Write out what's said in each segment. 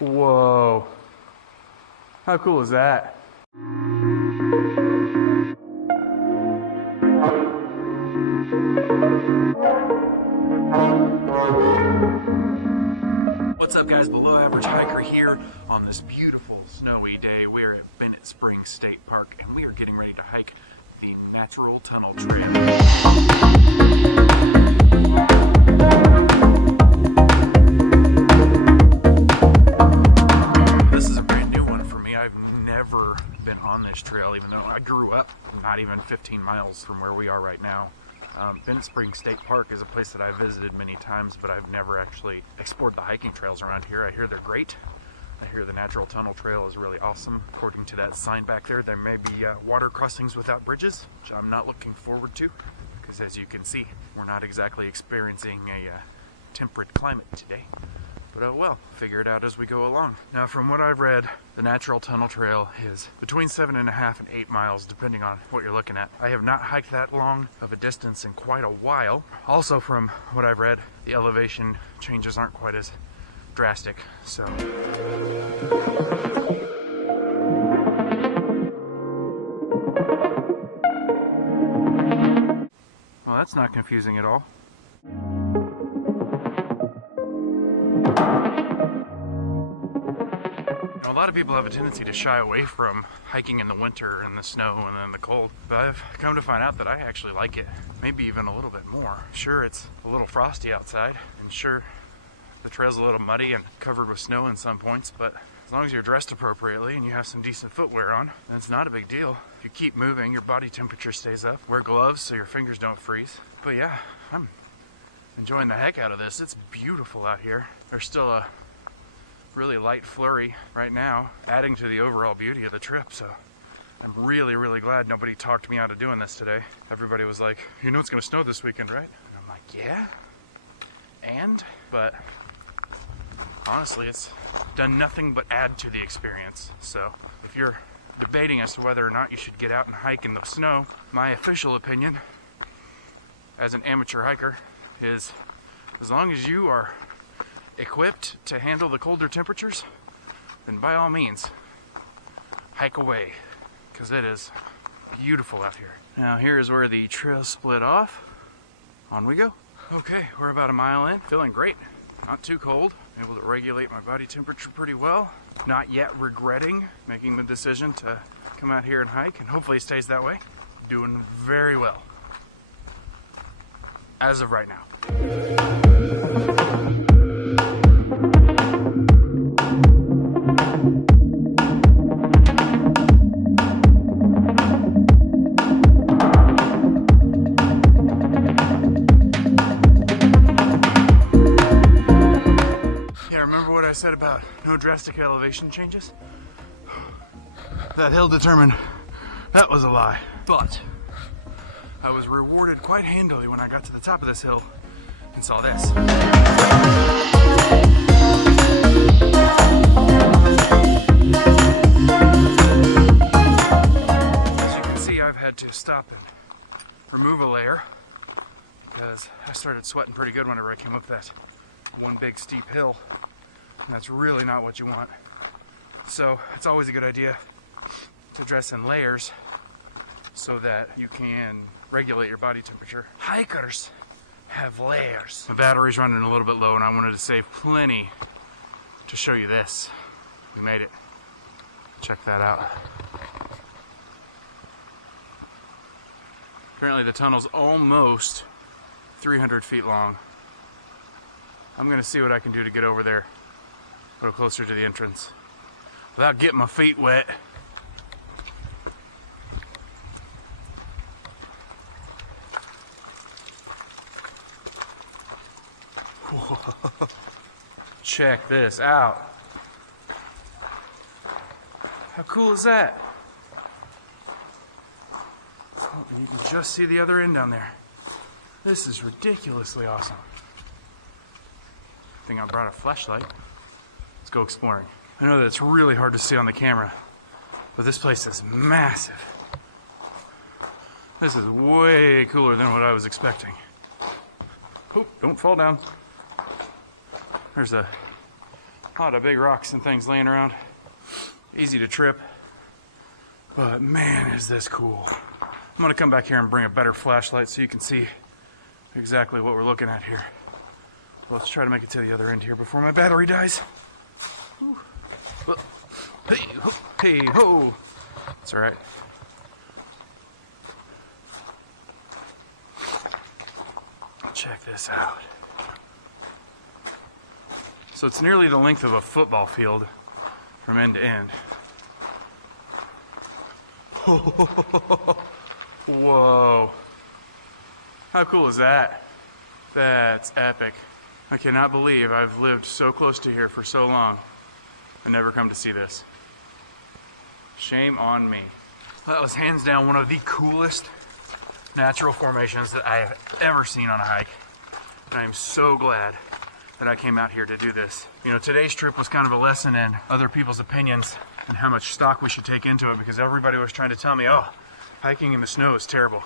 Whoa. How cool is that? What's up, guys? Below Average Hiker here on this beautiful snowy day. We're at Bennett Springs State Park and we are getting ready to hike the Natural Tunnel Trail. This is a brand new one for me. I've never been on this trail, even though I grew up not even 15 miles from where we are right now. Bennett Springs State Park is a place that I've visited many times, but I've never actually explored the hiking trails around here. I hear they're great. I hear the Natural Tunnel Trail is really awesome. According to that sign back there, there may be water crossings without bridges, which I'm not looking forward to, because as you can see, we're not exactly experiencing a temperate climate today. But oh well, figure it out as we go along. Now, from what I've read, the Natural Tunnel Trail is between 7.5 and 8 miles, depending on what you're looking at. I have not hiked that long of a distance in quite a while. Also, from what I've read, the elevation changes aren't quite as drastic, so. Well, that's not confusing at all. A lot of people have a tendency to shy away from hiking in the winter and the snow and then the cold, but I've come to find out that I actually like it, maybe even a little bit more. Sure, it's a little frosty outside, and sure, the trail's a little muddy and covered with snow in some points, but as long as you're dressed appropriately and you have some decent footwear on, then it's not a big deal. If you keep moving, your body temperature stays up. Wear gloves so your fingers don't freeze. But yeah, I'm enjoying the heck out of this. It's beautiful out here. There's still a really light flurry right now, adding to the overall beauty of the trip, so I'm really, really glad nobody talked me out of doing this today. Everybody was like, you know it's gonna snow this weekend, right? And I'm like, yeah, but honestly, it's done nothing but add to the experience. So if you're debating as to whether or not you should get out and hike in the snow, my official opinion as an amateur hiker is, as long as you are equipped to handle the colder temperatures, then by all means, hike away, because it is beautiful out here. Now here's where the trail split off. On we go. Okay, we're about a mile in, feeling great. Not too cold, able to regulate my body temperature pretty well. Not yet regretting making the decision to come out here and hike, and hopefully it stays that way. Doing very well, as of right now. I said about no drastic elevation changes? That hill determined that was a lie. But I was rewarded quite handily when I got to the top of this hill and saw this. As you can see, I've had to stop and remove a layer because I started sweating pretty good whenever I came up that one big steep hill. And that's really not what you want. So it's always a good idea to dress in layers so that you can regulate your body temperature. Hikers have layers. My battery's running a little bit low and I wanted to save plenty to show you this. We made it. Check that out. Apparently the tunnel's almost 300 feet long. I'm gonna see what I can do to get over there a little closer to the entrance without getting my feet wet. Whoa. Check this out. How cool is that? Oh, and you can just see the other end down there. This is ridiculously awesome. I think I brought a flashlight. Let's go exploring. I know that it's really hard to see on the camera, but this place is massive. This is way cooler than what I was expecting. Oh, don't fall down. There's a A lot of big rocks and things laying around. Easy to trip. But man, is this cool. I'm gonna come back here and bring a better flashlight so you can see exactly what we're looking at here. Let's try to make it to the other end here before my battery dies. Hey, ho, hey, ho. It's all right. Check this out. So it's nearly the length of a football field from end to end. Whoa. How cool is that? That's epic. I cannot believe I've lived so close to here for so long and never come to see this. Shame on me. That was hands down one of the coolest natural formations that I have ever seen on a hike. And I am so glad that I came out here to do this. You know, today's trip was kind of a lesson in other people's opinions and how much stock we should take into it, because everybody was trying to tell me, oh, hiking in the snow is terrible.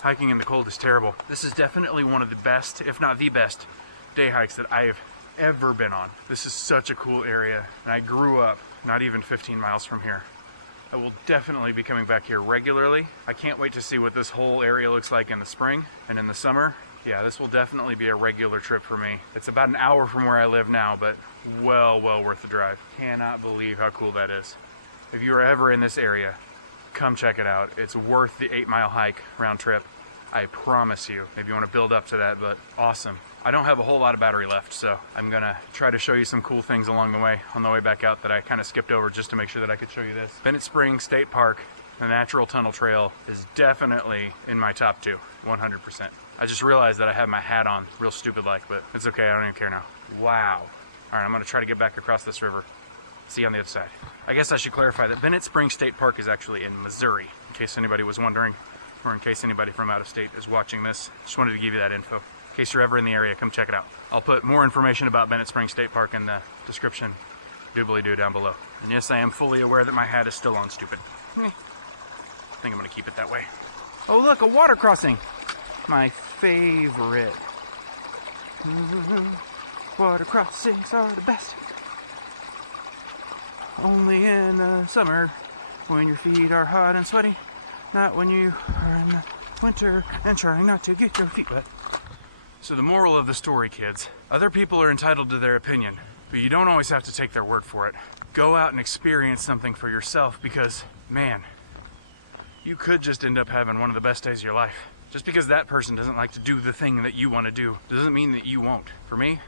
Hiking in the cold is terrible. This is definitely one of the best, if not the best, day hikes that I've ever been on. This is such a cool area, and I grew up not even 15 miles from here. I will definitely be coming back here regularly. I can't wait to see what this whole area looks like in the spring and in the summer. Yeah, this will definitely be a regular trip for me. It's about an hour from where I live now, but well worth the drive. Cannot believe how cool that is. If you are ever in this area, come check it out. It's worth the 8-mile hike round trip. I promise you. Maybe you want to build up to that, but awesome. I don't have a whole lot of battery left, so I'm gonna try to show you some cool things along the way, on the way back out, that I kind of skipped over just to make sure that I could show you this. Bennett Springs State Park, the Natural Tunnel Trail, is definitely in my top 2, 100%. I just realized that I have my hat on, real stupid like, but it's okay, I don't even care now. Wow. All right, I'm gonna try to get back across this river. See you on the other side. I guess I should clarify that Bennett Springs State Park is actually in Missouri, in case anybody was wondering, or in case anybody from out of state is watching this. Just wanted to give you that info. In case you're ever in the area, come check it out. I'll put more information about Bennett Springs State Park in the description, doobly-doo, down below. And yes, I am fully aware that my hat is still on stupid. I think I'm gonna keep it that way. Oh look, a water crossing! My favorite. Water crossings are the best. Only in the summer, when your feet are hot and sweaty. Not when you are in the winter and trying not to get your feet wet. So the moral of the story, kids, other people are entitled to their opinion, but you don't always have to take their word for it. Go out and experience something for yourself, because, man, you could just end up having one of the best days of your life. Just because that person doesn't like to do the thing that you want to do doesn't mean that you won't. For me,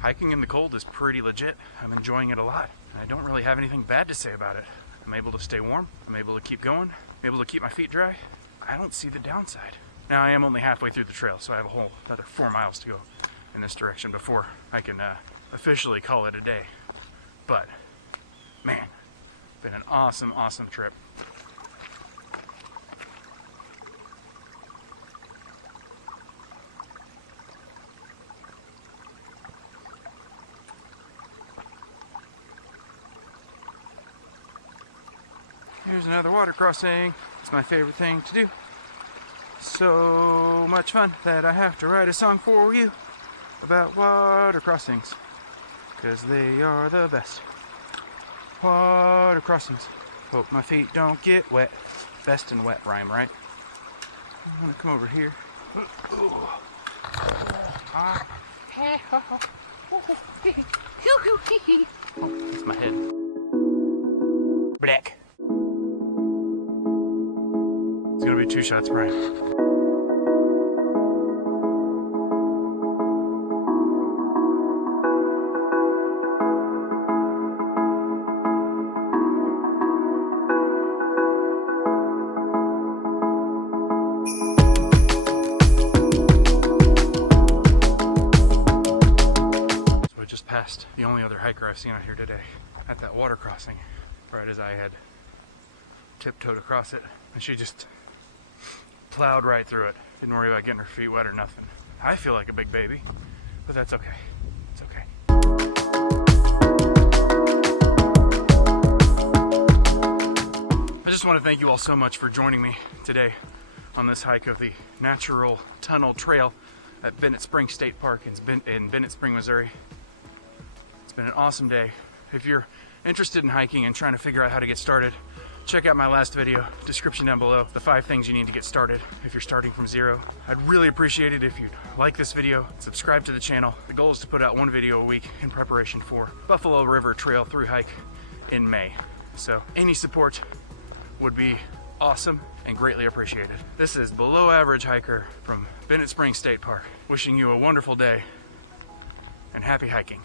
hiking in the cold is pretty legit. I'm enjoying it a lot, and I don't really have anything bad to say about it. I'm able to stay warm, I'm able to keep going, I'm able to keep my feet dry. I don't see the downside. Now, I am only halfway through the trail, so I have a whole another 4 miles to go in this direction before I can officially call it a day. But, man, been an awesome trip. Here's another water crossing. It's my favorite thing to do. So much fun that I have to write a song for you about water crossings, because they are the best. Water crossings. Hope my feet don't get wet. Best in wet rhyme, right? I'm gonna come over here. Oh, that's my head. Black. It's gonna be 2 shots, Bryon. So I just passed the only other hiker I've seen out here today at that water crossing, right as I had tiptoed across it, and she just plowed right through it. Didn't worry about getting her feet wet or nothing. I feel like a big baby, but that's okay. It's okay. I just want to thank you all so much for joining me today on this hike of the Natural Tunnel Trail at Bennett Springs State Park in Bennett Springs, Missouri. It's been an awesome day. If you're interested in hiking and trying to figure out how to get started, check out my last video, description down below, the 5 things you need to get started if you're starting from zero. I'd really appreciate it if you'd like this video, subscribe to the channel. The goal is to put out 1 video a week in preparation for Buffalo River Trail through hike in May. So any support would be awesome and greatly appreciated. This is Below Average Hiker from Bennett Springs State Park, wishing you a wonderful day and happy hiking.